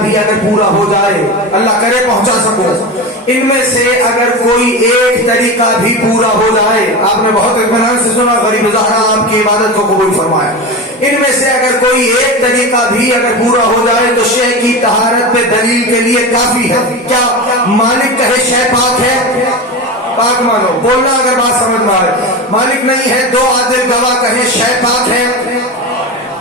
بھی اگر پورا ہو جائے، اللہ کرے پہنچا سکو، ان میں سے اگر کوئی ایک طریقہ بھی پورا ہو جائے، آپ نے بہت اطمینان سے سنا، غریب زہرا آپ کی عبادت کو قبول فرمائے، ان میں سے اگر کوئی ایک طریقہ بھی اگر پورا ہو جائے تو شے کی طہارت پہ دلیل کے لیے کافی ہے۔ کیا مالک کہے شے پاک ہے، پاک مانو، بولنا اگر بات سمجھ میں آئے، مالک نہیں ہے، دو عادل گواہ کہیں شے پاک ہے،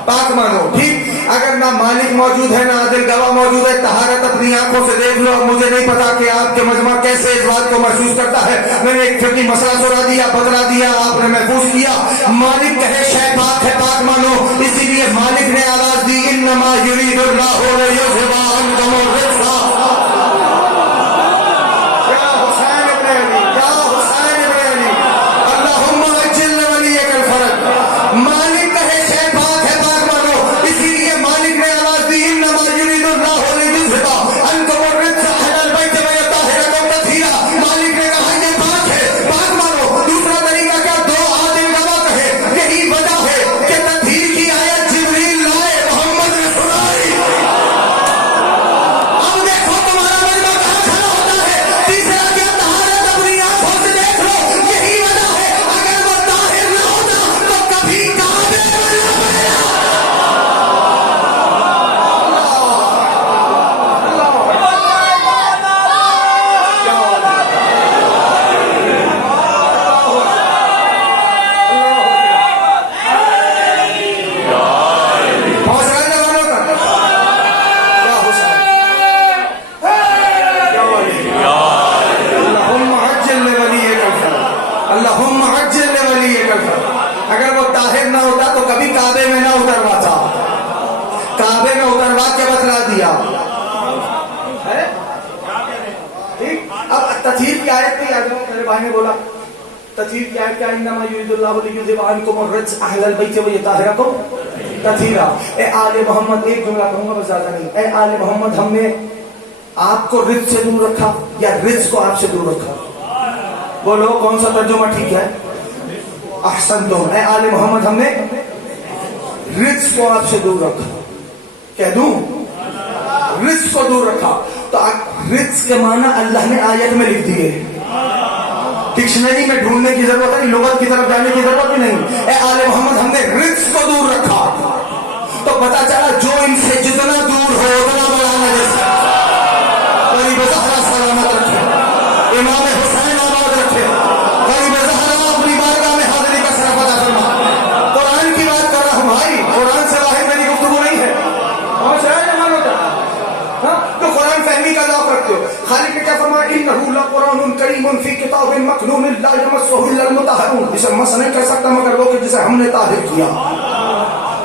پاک مانو، ٹھیک۔ اگر نہ مالک موجود ہے نہ عادل گواہ موجود ہے، طہارت اپنی آنکھوں سے دیکھ لو۔ مجھے نہیں پتا کہ آپ کے مجمع کیسے اس بات کو محسوس کرتا ہے، میں نے ایک فقہی مسئلہ سنا دیا، بتلا دیا، آپ نے محفوظ کیا۔ مالک کہے شے پاک ہے، پاک مانو، اسی لیے مالک نے آواز دی، انما یرید اللہ لیذھب عنکم الرجس۔ اگر وہ طاہر نہ ہوتا تو کبھی کعبے میں نہ اترواتا، کعبے میں اتروا کے بتلا دیا۔ اب تطہیر کی آیت پہ یاد رہو، میرے بھائی نے بولا تطہیر کی آیت کیا، انما یرید اللہ لیذھب عنکم الرجس اہل البیت ویطہرکم تطہیرا۔ اے آل محمد، ایک جملہ کہوں گا بس زیادہ نہیں، اے آل محمد، ہم نے آپ کو رجس سے دور رکھا یا رجس کو آپ سے دور رکھا؟ بولو کون سا ترجمہ ٹھیک ہے؟ احسنتم، اے آل محمد، ہم نے رجس کو آپ سے دور رکھا۔ کہہ دوں رجس کو دور رکھا، تو رجس کے معنی اللہ نے آیت میں لکھ دیے، ڈکشنری میں ڈھونڈنے کی ضرورت نہیں، لغت کی طرف جانے کی ضرورت ہی نہیں۔ اے آل محمد، ہم نے رجس کو دور رکھا، تو پتا چلا جو ان سے جتنا دور ہو اتنا بڑا نجس ہے۔ غریب زہرا سلامت رکھے، امام حسین آباد رکھے، غریب زہرا اپنی بارگاہ میں حاضری کا شرف ادا فرما۔ قرآن کی بات کر رہا ہوں بھائی، قرآن سے باہر میری گفتگو نہیں ہے، سمجھ رہے ہیں مانو تو قرآن فہمی کا ذوق رکھتے ہو۔ خالق نے کیا فرمایا، انہ لقرآن کریم فی کتاب مکنون لا یمسہ الا المطہرون، اسے مس نہیں کر سکتا مگر وہ کہ جسے ہم نے طاہر کیا۔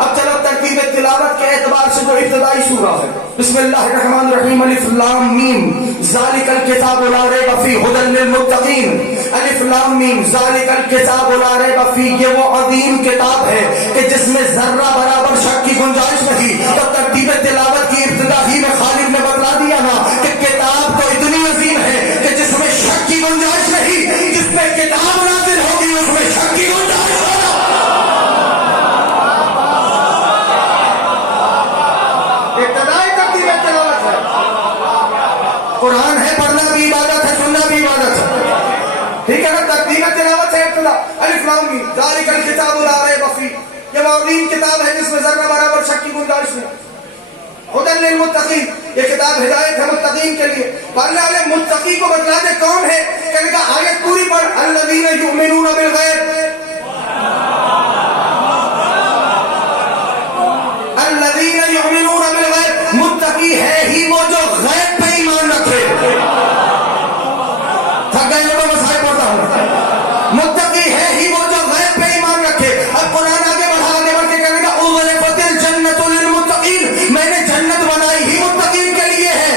اب چلو ترتیب تلاوت کے اعتبار سے جو ابتدائی سورہ ہے، بسم اللہ الرحمن الرحیم، الف لام میم ذالک الکتاب لا ریب فیہ ھدی للمتقین۔ الف لام میم ذالک الکتاب لا ریب فیہ، یہ وہ عظیم کتاب ہے کہ جس میں ذرہ برابر شک کی گنجائش نہیں۔ تو ترتیب تلاوت کی ابتدا ہی میں خالق نے بتلا دیا نا کہ کتاب تو اتنی عظیم ہے کہ جس میں شک کی گنجائش نہیں، جس پہ کتاب نازل ہوگی اس میں شک کی گنجائش ہوگی۔ قرآن ہے، پڑھنا بھی عبادت ہے، سننا بھی عبادت ہے، ٹھیک ہے نا؟ تقدیم تلاوت ہے ابتدا، الف لام میم ذالک الکتاب لا ریب فیہ، یہ عظیم کتاب ہے جس میں ذرہ برابر شک کی گنجائش نہیں۔ ھدی للمتقین، یہ کتاب ہدایت ہے متقین کے لیے۔ پڑھنے والے متقی کو بتلا دے کون ہے، کہنے کا آیت پوری پڑھ، الذین یؤمنون بالغیب، الذین یؤمنون بالغیب، متقی ہے ہی وہ جو غیب پہ ایمان رکھے۔ تھک گئے ہو تو مسائل پڑھتا ہوں، متقی ہے ہی وہ جو غیب پہ ایمان رکھے۔ اب قرآن آگے بڑھ کے کہنے کا اُزلفت الجنۃ للمتقین، میں نے جنت بنائی ہی متقین کے لیے ہے۔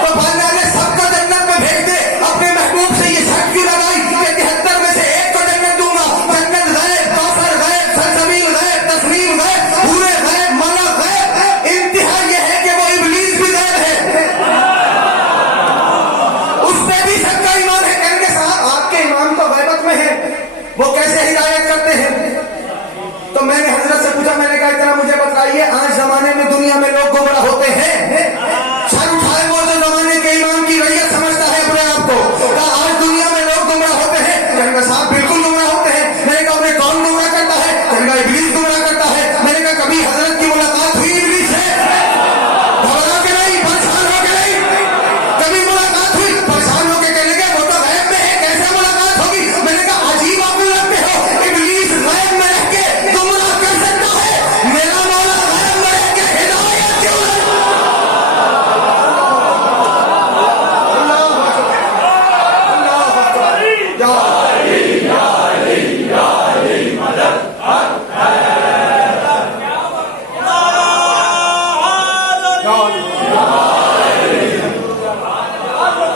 تو پڑھنے والے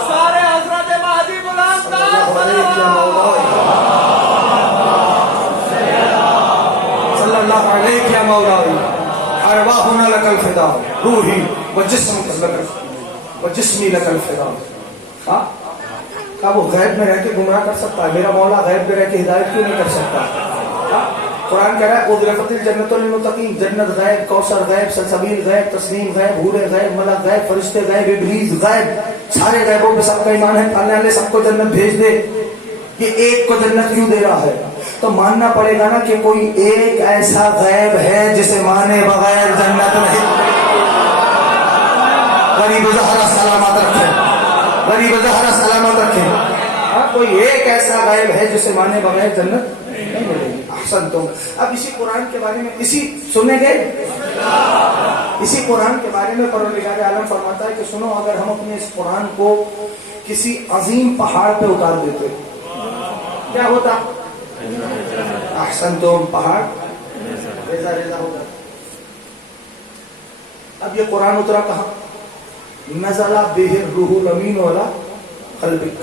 سارے حضرت مہدی بلند صلی اللہ علیہ یا مولائی ارواحنا لک الفدا روحی وجسمی لک الفدا. ہاں کیا وہ غیب میں رہ کے گمراہ کر سکتا ہے؟ میرا مولا غیب میں رہ کے ہدایت کیوں نہیں کر سکتا؟ قرآن کہہ رہا ہے اذلفت الجنۃ للمتقین، جنت غیب، کوثر غیب، سلسبیل غیب، تسنیم غیب، حور غیب، ملک غیب، فرشتے غیب، ابلیس غیب، سارے غیبوں پہ سب کا ایمان ہے. اللہ نے سب کو جنت بھیج دے، یہ ایک کو جنت کیوں دے رہا ہے؟ تو ماننا پڑے گا نا کہ کوئی ایک ایسا غیب ہے جسے مانے بغیر جنت نہیں. غریب زہرا سلامت رکھے، غریب زہرا سلامت رکھے. کوئی ایک ایسا غیب ہے جسے مانے بغیر جنت نہیں ملے گی. احسن تم. اب اسی قرآن کے بارے میں اسی سنیں گے، اسی قرآن کے بارے میں پروردگار عالم فرماتا ہے کہ سنو، اگر ہم اپنے اس قرآن کو کسی عظیم پہاڑ پہ اتار دیتے کیا ہوتا؟ احسن تم. پہاڑ ریزہ ریزہ ہوگا. اب یہ قرآن اترا کہاں؟ نزل بہ الروح الامین علی قلبک.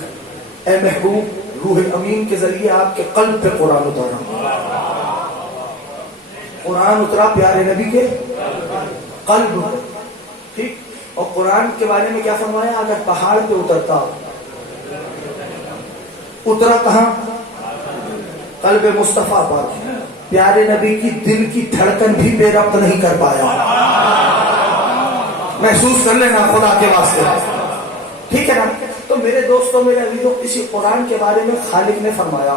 اے محبوب، روح امین کے ذریعے آپ کے قلب پہ قرآن اتارا. قرآن اترا پیارے نبی کے قلب پر. ٹھیک. اور قرآن کے بارے میں کیا فرمایا؟ اگر پہاڑ پہ اترتا، اترا کہاں؟ قلب مصطفیٰ پر. پیارے نبی کی دل کی دھڑکن بھی بے ربط نہیں کر پایا. محسوس کر لینا خدا کے واسطے. ٹھیک ہے نا؟ تو میرے دوستوں، میرے عزیزوں، اسی قرآن کے بارے میں خالق نے فرمایا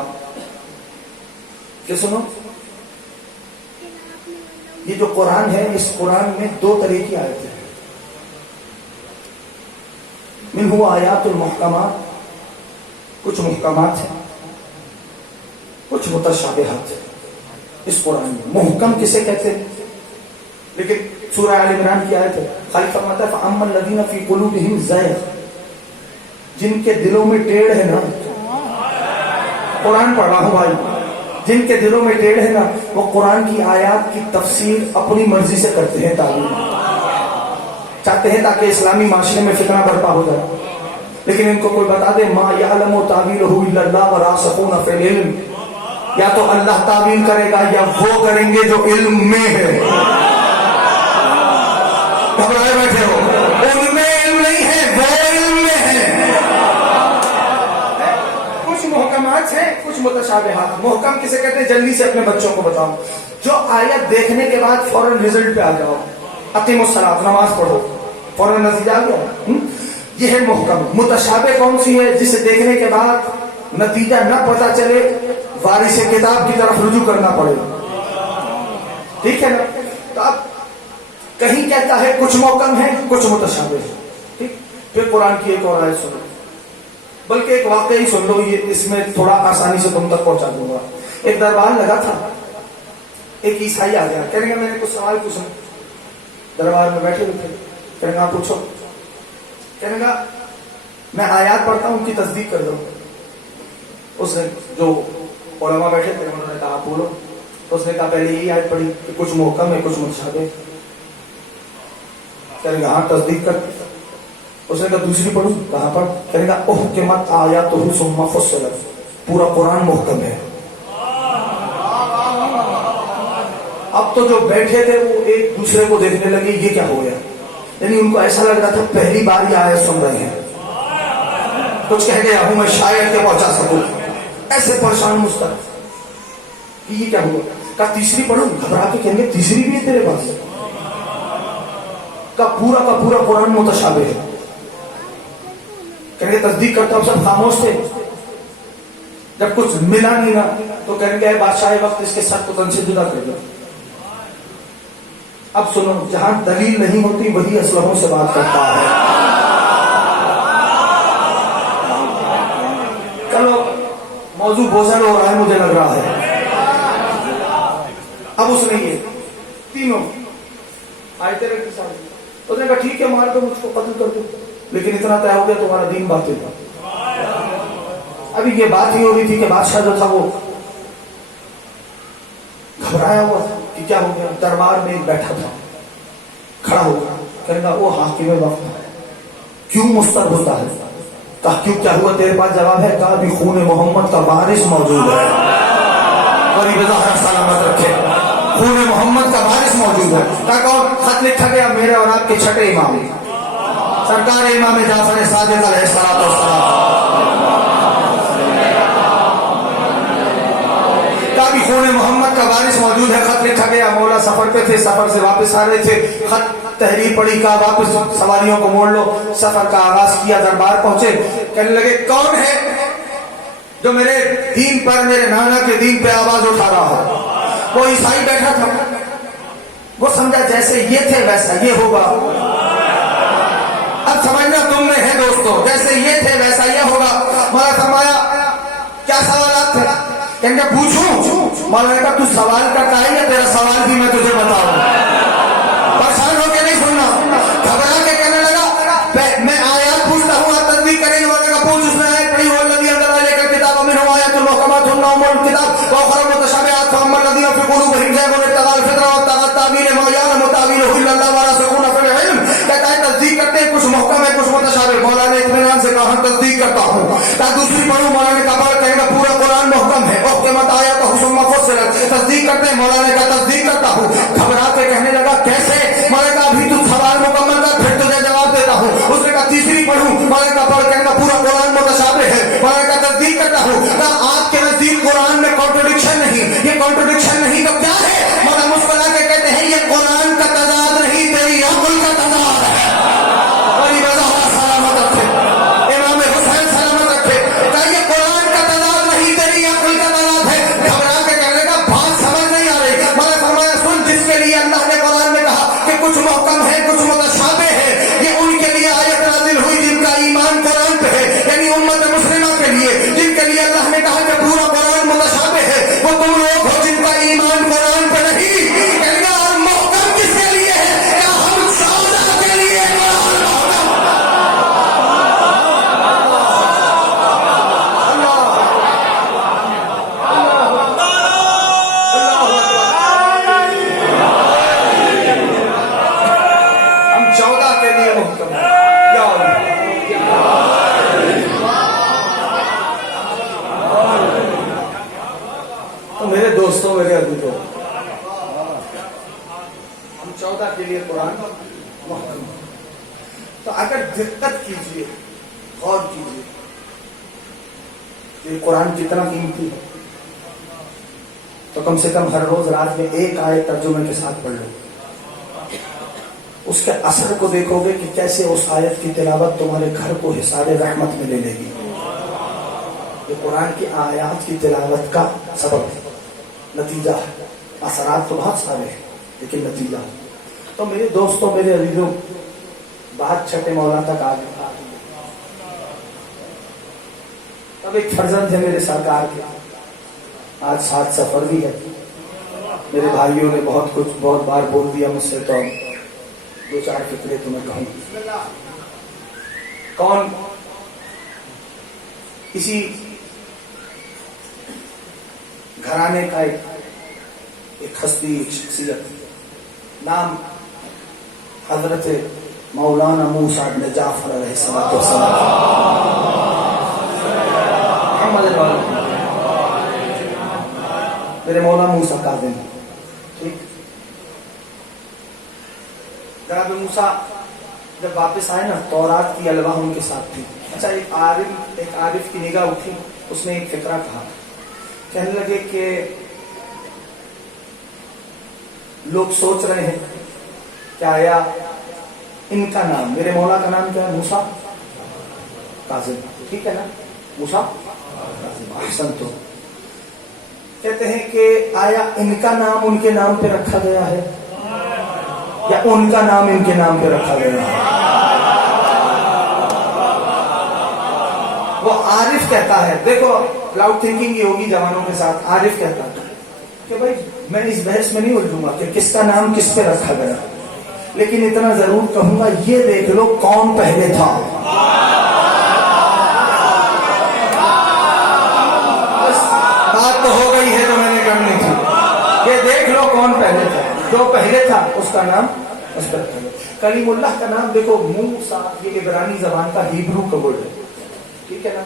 کہ سنو، یہ جو قرآن ہے، اس قرآن میں دو طرح کی آیتیں ہیں. منہ آیات المحکمات، کچھ محکمات ہیں، کچھ متشابہات ہیں. اس قرآن میں محکم کسے کہتے ہیں؟ لیکن سورہ آل عمران کی آیت ہے، خالق فرماتا ہے فَأَمَّا الَّذِينَ فِي قُلُوبِهِمْ زَيْغٌ، جن کے دلوں میں ٹیڑھ ہے نا، قرآن پڑھ رہا ہوں بھائی، جن کے دلوں میں ٹیڑھ ہے نا، وہ قرآن کی آیات کی تفسیر اپنی مرضی سے کرتے ہیں، تعلیم چاہتے ہیں تاکہ اسلامی معاشرے میں فتنہ برپا ہو جائے. لیکن ان کو کوئی بتا دے ما یعلم تاویلہ الا اللہ والراسخون فی العلم، یا تو اللہ تعویل کرے گا یا وہ کریں گے جو علم میں ہے. گھبرائے بیٹھے ہو، ان میں علم نہیں ہے، وہ علم میں ہے. کچھ محکمات ہیں، کچھ متشابہات. محکم کسے کہتے ہیں؟ جلدی سے اپنے بچوں کو بتاؤ، جو آیت دیکھنے کے بعد فوراً رزلٹ پہ آ جاؤ. اقیموا الصلاۃ، نماز پڑھو، فوراً نتیجہ آ گیا. یہ ہے محکم. متشابہ کون سی ہے؟ جسے دیکھنے کے بعد نتیجہ نہ پتا چلے، وارث کتاب کی طرف رجوع کرنا پڑے. ٹھیک ہے نا؟ تو اب کہیں کہتا ہے کچھ محکم ہے، کچھ متشابہ ہے. ٹھیک. پھر قرآن کی ایک اور آیت سنو، بلکہ ایک واقعی سن لو، یہ اس میں تھوڑا آسانی سے تم تک پہنچا دوں گا. ایک دربار لگا تھا، ایک عیسائی آ گیا، کہنے گا میں نے کچھ سوال پوچھا. دربار میں بیٹھے ہوئے تھے، کہنے گا پوچھو. کہنے گا میں آیات پڑھتا ہوں، ان کی تصدیق کر دو. اس نے جو علماء بیٹھے تھے انہوں نے کہا بولو. تو اس نے کہا پہلے یہی آیت پڑھی کہ کچھ محکم ہے، کچھ متشابہ. کہنے گا ہاں تصدیق کر. اس نے کہا دوسری پڑھوں. کہاں پر؟ کہنے گا احکمت آیاتہ ثم فصلت، پورا قرآن محکم ہے. اب تو جو بیٹھے تھے وہ ایک دوسرے کو دیکھنے لگے یہ کیا ہو گیا. یعنی ان کو ایسا لگ رہا تھا پہلی بار یہ آیت سن رہے ہیں. کچھ کہہ گیا ہوں میں شاید کہ پہنچا سکوں. ایسے پریشان مستقبل کہ یہ کیا ہوا. کہا تیسری پڑھوں. گھبرا کے کہیں گے تیسری بھی ہے تیرے پاس؟ کا پورا قرآن متشابہ ہے. کہیں گے تصدیق کرتا ہوں. سب خاموش تھے. جب کچھ ملا نہیں نا تو کہیں گے بادشاہ وقت اس کے سر کو تن سے جدا کر دو. اب سنو، جہاں دلیل نہیں ہوتی وہی اسلحوں سے بات کرتا ہے. چلو موضوع بوزل ہو رہا ہے مجھے لگ رہا ہے. اب اس نے یہ تینوں آیتیں رکھی سامنے. اس نے کہا ٹھیک ہے مار دو، مجھ کو قتل کر دو، لیکن اتنا طے ہو گیا تمہارا دین باطل تھا. ابھی یہ بات ہی ہو رہی تھی کہ بادشاہ جو تھا وہ گھبرایا ہوا تھا کہ کیا ہو گیا. دربار میں ایک بیٹھا تھا، کھڑا ہو گیا. کہے گا وہ حاکم وقت کیوں مستر ہوتا ہے؟ کہا کیوں کیا ہوا تیرے پاس جواب ہے؟ کہا بھی خون محمد کا وارث موجود ہے. غریب ظاہر سلامت رکھے. خون محمد کا وارث موجود ہے. کہا کون؟ خط لکھا گیا میرے اور آپ کے چھٹے امام سرکار امام جعفر صادق علیہ الصلوۃ والسلام. کہا بھی خون محمد کا وارث موجود ہے. خط لکھا گیا. مولا سفر پہ تھے, سفر سے واپس آ رہے تھے. خط تحریر پڑی, کہا واپس سواریوں کو موڑ لو. سفر کا آغاز کیا, دربار پہنچے. کہنے لگے کون ہے جو میرے دین پر, میرے نانا کے دین پہ آواز اٹھا رہا ہو؟ وہ عیسائی بیٹھا تھا. وہ سمجھا جیسے یہ تھے ویسا یہ ہوگا. اب سمجھنا تم نے ہے دوستو, جیسے یہ تھے ویسا یہ ہوگا. مولا فرمایا کیا سوالات تھے؟ کہنے پوچھوں؟ مولا نے کہا تو سوال کرتا ہے یا تیرا سوال بھی میں تجھے بتاؤں؟ پریشان ہو کے نہیں سننا, گھبرا کے کہنے لگا میں آیات پوچھتا ہوں, آپ تصدیق کریں گے. مولا نے کہا پوچھ. اس میں آیت پڑھی هو الذی انزل الیک الکتاب منه آیات محکمات هن ام الکتاب واخر متشابهات فاما الذین فی قلوبهم زیغ ابتغاء الفتنة وابتغاء التأویل ما یعلم تأویلہ الا اللہ والراسخون فی العلم. کہتا ہے تصدیق کرتے ہیں, کچھ محکم ہے کچھ متشابہ. مولا نے اطمینان سے کہا تصدیق کرتا ہوں. دوسری پڑھوں؟ مولا نے کہا کہے گا پورا قرآن محکم ہے. احکمت آیاتہ ثم فصلت. تصدیق کرتے ہیں؟ مولا نے کہا تصدیق کرتا ہوں. گھبرا کے کہنے لگا کیسے؟ مولا نے کہا ابھی تو سوال مکمل کر پھر تجھے جواب دیتا ہوں. اس نے کہا تیسری پڑھوں؟ مولا نے کہا پڑھ. کہنے کا پورا قرآن متشابہ ہے. مولا نے کہا تصدیق کرتا ہوں. کہا آپ کے نزدیک قرآن میں کانٹرڈکشن نہیں, یہ کانٹرڈکشن نہیں تو کیا ہے؟ مولا مسکرا کے کہتے ہیں یہ قرآن کا تضاد نہیں, تیری عقل کا تضاد ہے. غریب ظاہر سلامت رکھے, امام حسین سلامت رکھے. کہا یہ قرآن کا تضاد نہیں, تیری عقل کا تضاد ہے. گھبرا کے کہنے کا بات سمجھ نہیں آ رہی. مولا فرمایا سن, جس کے لیے اللہ نے قرآن میں کہا کہ کچھ محکم ہے کچھ متشابہ ہے, یہ ان کے لیے آیت نازل ہوئی جن کا ایمان قرآن پہ ہے, یعنی امت مسلمہ کے لیے. جن کے لیے اللہ نے کہا کہ پورا قرآن متشابہ ہے, وہ تم لوگ ہو جن کا ایمان قرآن پہ نہیں. کہنے کا اور محکم کس کے لیے ہے؟ کیا ہم سودا کے لیے قرآن محکم. ہم 14 کے لیے محکم ہے. یا اللہ. تو میرے دوستوں, میرے عزیزوں, ہم 14 کے لیے قرآن محکم ہے. تو اگر دقت کیجیے, غور کیجیے کہ قرآن کتنا قیمتی ہے, تو کم سے کم ہر روز رات میں ایک آیت ترجمے کے ساتھ پڑھ لو. اس کے اثر کو دیکھو گے کہ کیسے اس آیت کی تلاوت تمہارے گھر کو حصار رحمت میں لے لے گی. یہ قرآن کی آیات کی تلاوت کا سبب ہے, نتیجہ ہے. اثرات تو بہت سارے ہیں لیکن نتیجہ. تو میرے دوستوں, میرے عزیزوں, بات چھٹے مولا تک آ گئی. اب ایک فرزند ہے میرے سرکار کے, آج ساتھ سفر بھی ہے. میرے بھائیوں نے بہت بار بول دیا مجھ سے, تو 2-4 فکرے تمہیں کہوں. کون کسی گھرانے کا ایک ہستی, ایک شخصیت, نام حضرت مولانا موسیٰ بن جعفر علیہ السلام. میرے مولانا موسیٰ کاظم. ٹھیک, جناب موسیٰ جب واپس آئے نا, تورات کی الواح ان کے ساتھ تھی. اچھا, ایک عارف کی نگاہ اٹھی, اس نے ایک فکرہ کہا. کہنے لگے کہ لوگ سوچ رہے ہیں کہ آیا ان کا نام, میرے مولا کا نام کیا ہے؟ موسیٰ کاظم. ٹھیک ہے نا, موسیٰ کاظم. احسن. تو کہتے ہیں کہ آیا ان کا نام ان کے نام پہ رکھا گیا ہے یا ان کا نام ان کے نام پہ رکھا گیا ہے؟ وہ عارف کہتا ہے, دیکھو کلاؤڈ تھنکنگ ہی ہوگی جوانوں کے ساتھ. عارف کہتا ہے کہ بھائی میں اس بحث میں نہیں الجھوں گا کہ کس کا نام کس پہ رکھا گیا, لیکن اتنا ضرور کہوں گا یہ دیکھ لو کون پہلے تھا. بات تو ہو گئی ہے جو میں نے کرنی تھی. یہ دیکھ لو کون پہلے تھا. جو پہلے تھا اس کا نام کلیم اللہ کا نام دیکھو، موسیٰ یہ عبرانی زبان کا ہیبرو کا ورڈ ہے، ٹھیک ہے نا.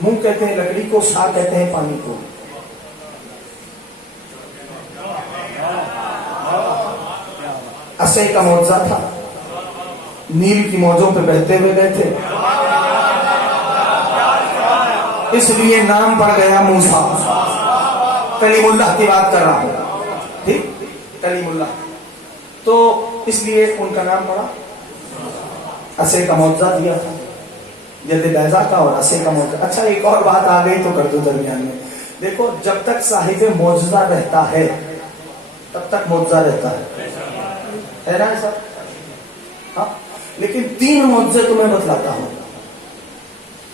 منہ کہتے ہیں لکڑی کو، سا کہتے ہیں پانی کو. عصے کا معجزہ تھا، نیل کی موجوں پہ بہتے ہوئے گئے تھے، اس لیے نام پڑ گیا موسیٰ. کلیم اللہ کی بات کر رہا ہوں، ٹھیک، کلیم اللہ. تو اس لیے ان کا نام پڑا. عصے کا معجزہ دیا تھا، ید بیضا کا اور عصے کا معجزہ. اچھا ایک اور بات آ گئی تو کر دو درمیان میں. دیکھو جب تک صاحب معجزہ رہتا ہے تب تک معجزہ رہتا ہے نا ایسا؟ ہاں. لیکن 3 معجزے تو میں بتلاتا ہوں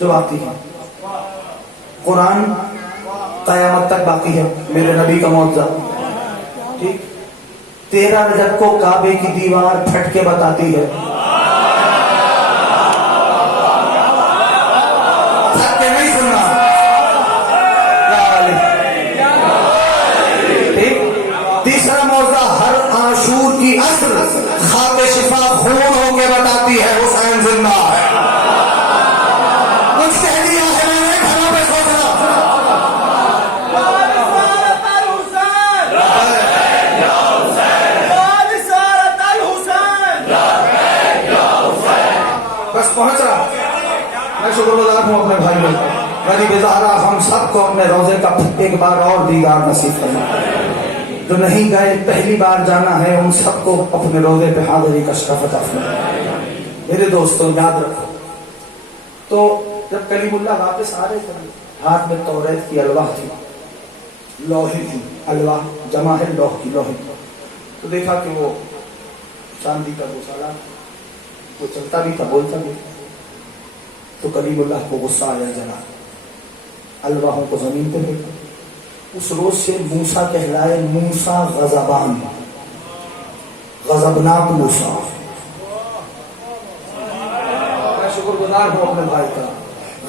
جو باقی ہیں. قرآن قیامت تک باقی ہے، میرے نبی کا معجزہ، ٹھیک. 13 رجب کو کعبے کی دیوار پھٹ کے بتاتی ہے. پھٹ کے نہیں سننا، ٹھیک. تیسرا معجزہ ہر عاشور کی عصر خاک شفا خون ہو کے بتاتی ہے حسین زندہ ہے. کچھ کہہ دیا ہے میں نے، گھروں پہ سوچنا. بس پہنچ رہا. میں شکر گزار ہوں اپنے بھائیوں کا. غریب زہرا ہم سب کو اپنے روزے کا ایک بار اور دیدار نصیب کرنا. جو نہیں گئے پہلی بار جانا ہے ان سب کو اپنے روزے پہ حاضری کا شرف عطا فرمائے. میرے دوستوں یاد رکھو، تو جب کلیم اللہ واپس آ رہے تھے، ہاتھ میں توریت کی الواح تھی، لوہے کی الواح جمع ہے لوح کی، لوہے کی. تو دیکھا کہ وہ چاندی کا گوسالا، وہ چلتا بھی تھا بولتا بھی. تو کلیم اللہ کو غصہ آیا، جلا الواحوں کو زمین پہ پھینکا. اس روز سے موسیٰ کہلائے موسیٰ غضبان، غضبناک موسیٰ. میں شکر گزار ہوں اپنے بھائی کا.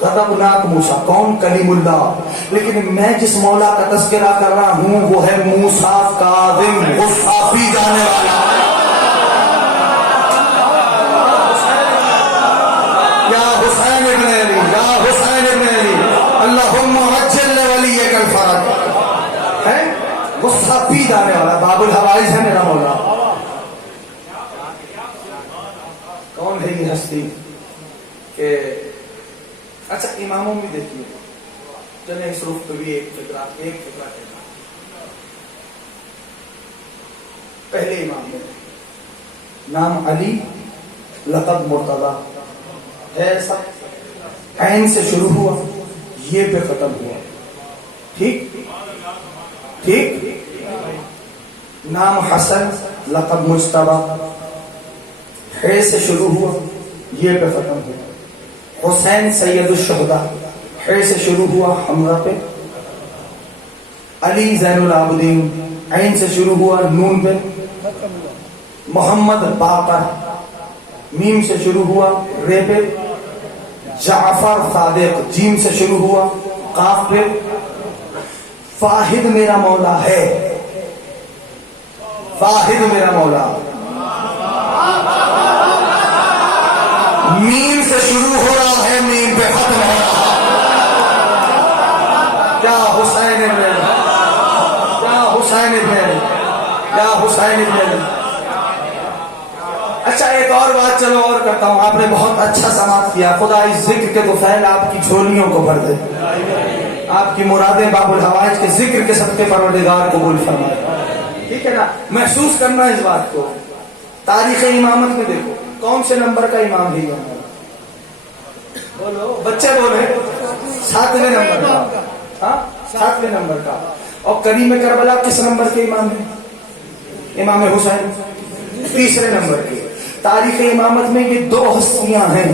غضبناک موسیٰ کون؟ کلیم اللہ. لیکن میں جس مولا کا تذکرہ کر رہا ہوں وہ ہے موسیٰ کاظم، غصہ پی جانے والا. یا حسین ابن علی، یا حسین ابن علی، اللہم عجل ولیک الفرج. ہے غصہ پی جانے والا. باب الحوائج ہے میرا مولا. کون ہے یہ ہستی کہ اچھا اماموں میں دیکھیے. چلیں اس رخ پہ بھی ایک فکرہ کہنا. پہلے امام میں نام علی، لقب مرتضیٰ ہے، سب عین سے شروع ہوا، یہ پہ ختم ہوا. ٹھیک ٹھیک. نام حسن، لقب مجتبیٰ، ہے سے شروع ہوا، یہ پہ ختم ہوا. حسین سید الشہداء، ہے سے شروع ہوا، حمزہ پہ. علی زین العابدین، عین سے شروع ہوا، نون پہ. محمد باقر، میم سے شروع ہوا، رے پہ. جعفر صادق، جیم سے شروع ہوا، قاف پہ. واحد میرا مولا ہے، واحد میرا مولا. میم سے شروع ہو رہا ہے، میم پہ ختم ہو رہا ہے. کیا حسین ابن علی، کیا حسین ابن علی، کیا حسین ابن علی. اچھا ایک اور بات چلو اور کرتا ہوں. آپ نے بہت اچھا سماعت کیا. خدا اس ذکر کے تو فیل آپ کی جھولیوں کو بھر دے، آپ کی مرادیں باب الحوائج کے ذکر کے صدقے پروردگار قبول فرمائے. ٹھیک ہے نا. محسوس کرنا اس بات کو. تاریخ امامت میں دیکھو کون سے نمبر کا امام ہے یہ؟ بولو بچے بولے. 7ویں نمبر کا. ہاں 7ویں نمبر کا. اور کریم کربلا کس نمبر کے امام ہیں؟ امام حسین 3 نمبر کے. تاریخ امامت میں یہ 2 ہستیاں ہیں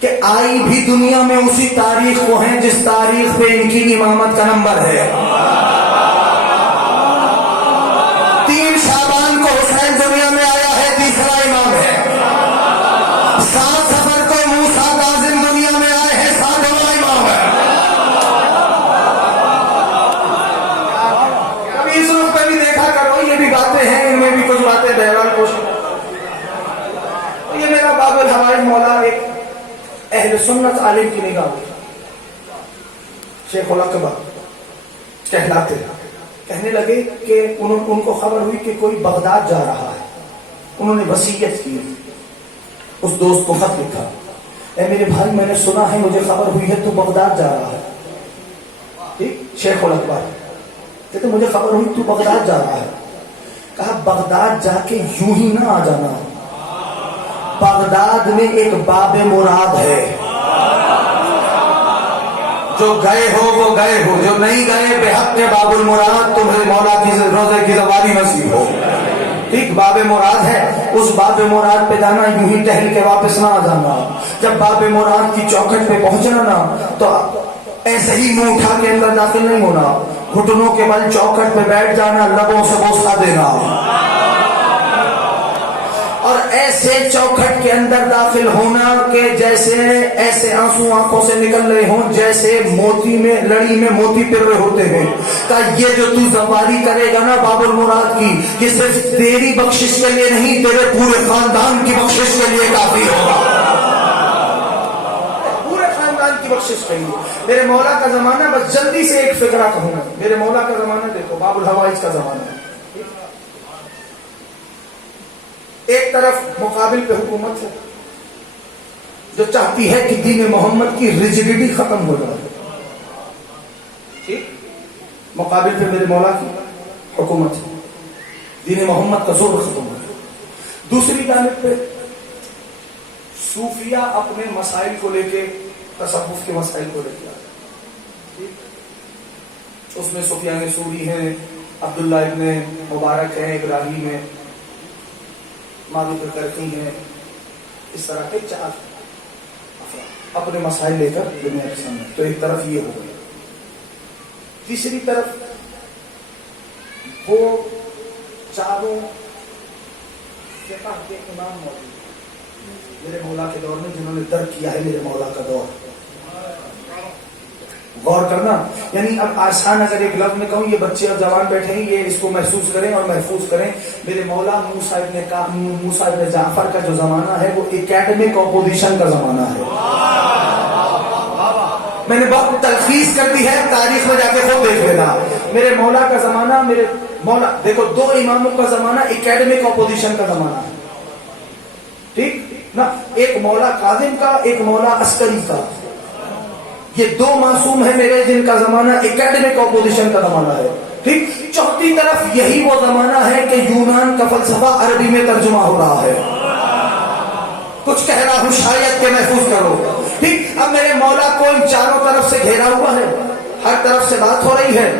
کہ آئی بھی دنیا میں اسی تاریخ کو ہیں جس تاریخ پہ ان کی امامت کا نمبر ہے. 3 شعبان کو حسین دنیا میں آیا ہے، تیسرا امام ہے. 7 سفر کو موسیٰ کاظم دنیا میں آئے ہیں، 7واں امام ہے. کبھی اس رخ پہ بھی دیکھا کرو، یہ بھی باتیں ہیں، ان میں بھی کچھ باتیں یہ میرا باب الحوائج مولا ایک اہل سنت عالم کی نگاہ ہوئی، شیخ الاکبر کہلاتے کہنے لگے کہ ان کو خبر ہوئی کہ کوئی بغداد جا رہا ہے. انہوں نے وصیت کی، اس دوست کو خط لکھا، اے میرے بھائی میں نے سنا ہے، مجھے خبر ہوئی ہے تو بغداد جا رہا ہے. ٹھیک، شیخ الاکبر کہتے مجھے خبر ہوئی تو بغداد جا رہا ہے. کہا بغداد جا کے یوں ہی نہ آ جانا، بغداد میں ایک باب مراد ہے، جو گئے ہو وہ گئے ہو، جو نہیں گئے بے حق کے باب المراد تمہیں مولا کی روزے کی زواری نصیب ہو. ٹھیک، باب مراد ہے، اس باب مراد پہ جانا یوں ہی ٹہل کے واپس نہ آ جانا. جب باب مراد کی چوکھٹ پہ پہنچنا نا تو ایسے ہی منہ اٹھا کے اندر داخل نہیں ہونا، گھٹنوں کے بل چوکھٹ پہ بیٹھ جانا، لبوں سے بوسہ دینا، اور ایسے چوکھٹ کے اندر داخل ہونا کہ جیسے ایسے آنسو آنکھوں سے نکل رہے ہوں جیسے موتی میں لڑی میں موتی پھر رہے ہوتے ہیں. کہ یہ جو تو زواری کرے گا نا باب المراد کی، یہ صرف تیری بخشش کے لیے نہیں، تیرے پورے خاندان کی بخشش کے لیے کافی ہوگا، پورے خاندان کی بخشش کے لیے. میرے مولا کا زمانہ، بس جلدی سے ایک فکرہ کہوں گا، میرے مولا کا زمانہ دیکھو، باب الحوائج کا زمانہ ہے. ایک طرف مقابل پہ حکومت ہے جو چاہتی ہے کہ دین محمد کی ریجیڈیٹی ختم ہو جائے. ٹھیک، مقابل پہ میرے مولا کی حکومت ہے، دین محمد کا زور ختم ہو جائے. دوسری جانب پہ صوفیہ اپنے مسائل کو لے کے، تصوف کے مسائل کو لے کے آتے. اس میں سفیان ثوری ہیں، عبداللہ ابن مبارک ہیں، ابراہیم ہے، معروف کرتی ہیں، اس طرح کے 4 اپنے مسائل لے کر دنیا کے سامنے. تو ایک طرف یہ ہو گئی. تیسری طرف وہ چاروں فقہ کے امام موجود میرے مولا کے دور میں، جنہوں نے درک کیا ہے میرے مولا کا دور. غور کرنا، یعنی اب آسان اگر ایک لفظ میں کہوں، یہ بچے اور جوان بیٹھے ہیں، یہ اس کو محسوس کریں اور محفوظ کریں. میرے مولا موسیٰ ابن جعفر کا جو زمانہ ہے وہ اکیڈمک اپوزیشن کا زمانہ ہے. میں نے بہت تلخیص کر دی ہے، تاریخ میں جا کے خود دیکھ لینا. میرے مولا کا زمانہ، میرے مولا دیکھو، 2 اماموں کا زمانہ اکیڈمک اپوزیشن کا زمانہ ہے. ٹھیک نا، ایک مولا کاظم کا، ایک مولا عسکری کا. یہ 2 معصوم ہیں میرے، جن کا زمانہ اکیڈمک اپوزیشن کا زمانہ ہے. ٹھیک، چوتھی طرف یہی وہ زمانہ ہے کہ یونان کا فلسفہ عربی میں ترجمہ ہو رہا ہے. کچھ کہہ رہا ہوں شاید کہ محفوظ کرو. ٹھیک، اب میرے مولا کو ان چاروں طرف سے گھیرا ہوا ہے، ہر طرف سے بات ہو رہی ہے،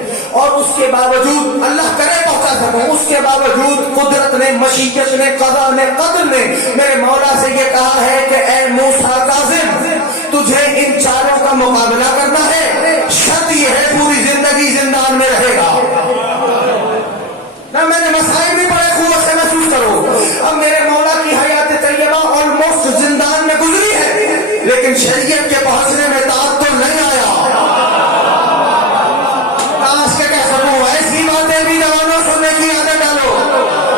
اور اس کے باوجود اللہ کرے پہنچا سکوں، اس کے باوجود قدرت نے، مشیت نے، قضا نے، قدر نے میرے مولا سے یہ کہا ہے کہ اے موسیٰ کاظم، تجھے ان چاروں کا مقابلہ کرنا ہے، شرط یہ ہے پوری زندگی زندان میں رہے گا. نہ میں نے مسائل بھی بڑے قوت سے محسوس کرو. اب میرے مولا کی حیات طیبہ آلموسٹ زندان میں گزری ہے، لیکن شریعت کے پہنچنے میں تعطل نہیں آیا. کاش کے کہہ سکوں ایسی باتیں بھی جوانوں سننے کی عادت ڈالو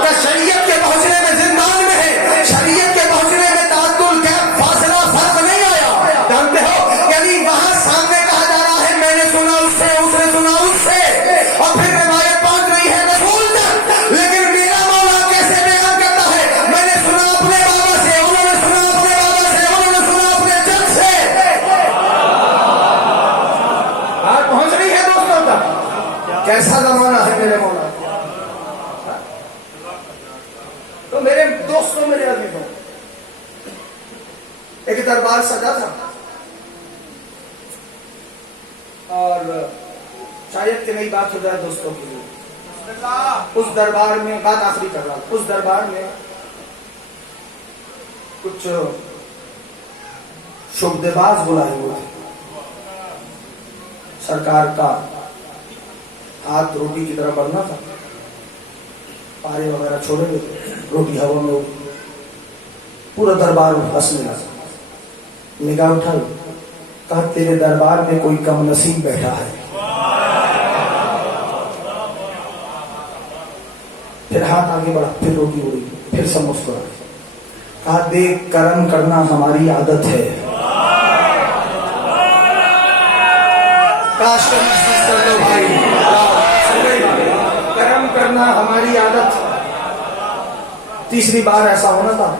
کہ شریعت کے پہنچنے میں زندان میں ہے، شریعت کے پہنچنے میں تعطل کا فاصلہ فرق نہیں آیا. جانتے ہو، یعنی وہاں سامنے کہا جا رہا ہے میں نے سنا اس سے، اس نے سنا اس سے، اور پھر روایت پہنچ رہی ہے رسول تک. لیکن میرا مولا کیسے بیان کرتا ہے، میں نے سنا اپنے بابا سے، انہوں نے سنا اپنے بابا سے، انہوں نے سنا اپنے جد سے. بات پہنچ رہی ہے دوستوں تک. کیسا زمانہ ہے میرے مولا. تو میرے دوستوں، میرے عزیزوں، ایک دربار سجا تھا، اور شاید کہ نئی بات ہو جائے دوستوں کے لیے. اس دربار میں، بات آخری کر رہا ہوں، اس دربار میں کچھ شبدے باز بلائے ہوئے تھے. سرکار کا ہاتھ روٹی کی طرح بڑھنا تھا، پارے وغیرہ چھوڑے ہوئے تھے، روٹی ہوا میں اڑی. پورا دربار ہنسنے لگا. نگاہ اٹھائی، کہا تیرے دربار میں کوئی کم نصیب بیٹھا ہے. پھر ہاتھ آگے بڑھا، پھر روٹی اڑی، پھر سب مسکرائے. دیکھ کرم کرنا ہماری عادت ہے. کاش کا محسوس کر لو بھائی، کرم کرنا ہماری عادت. تیسری بار ایسا ہونا تھا،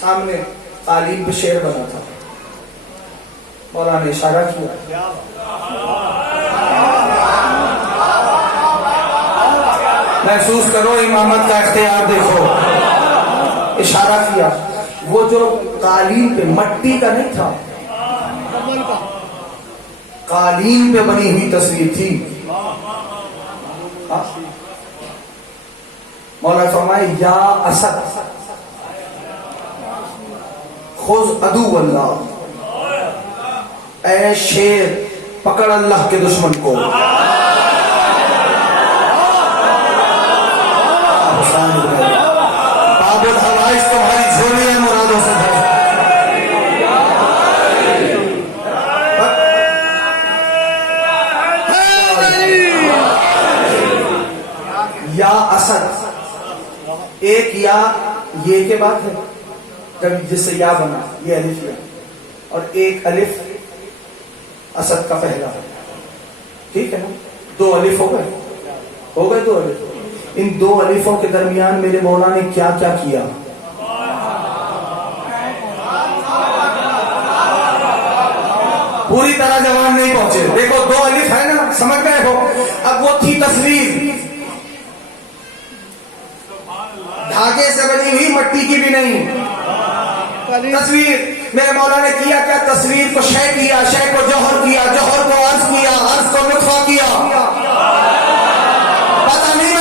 سامنے تعلیم پہ شعر بنا تھا، مولانا نے اشارہ کیا، محسوس کرو امامت کا اختیار دیکھو. اشارہ کیا، وہ جو قالین پہ مٹی کا نہیں تھا، قالین پہ بنی ہوئی تصویر تھی. مولا فرمائے یا اسد خذ عدو اللہ، اے شیر پکڑ اللہ کے دشمن کو. باب الحوائج تمہاری جھولی ہے مرادوں سے بھر. یا اسد، ایک یا یہ کے بعد ہے کبھی جس سے یا بنا، یہ الف یا، اور ایک الف اسد کا پہلا ہے. ٹھیک ہے نا، دو الف ہو گئے دو الف. ان دو الفوں کے درمیان میرے مولا نے کیا کیا کیا؟ پوری طرح جواب نہیں پہنچے. دیکھو دو الف ہے نا، سمجھ گئے ہو. اب وہ تھی تصویر، دھاگے سے بنی ہوئی، مٹی کی بھی نہیں تصویر. میرے مولا نے کیا کیا؟ تصویر کو شے کیا، شے کو جوہر کیا، جوہر کو عرض کیا، عرض کو نطفہ کیا. پتہ نہیں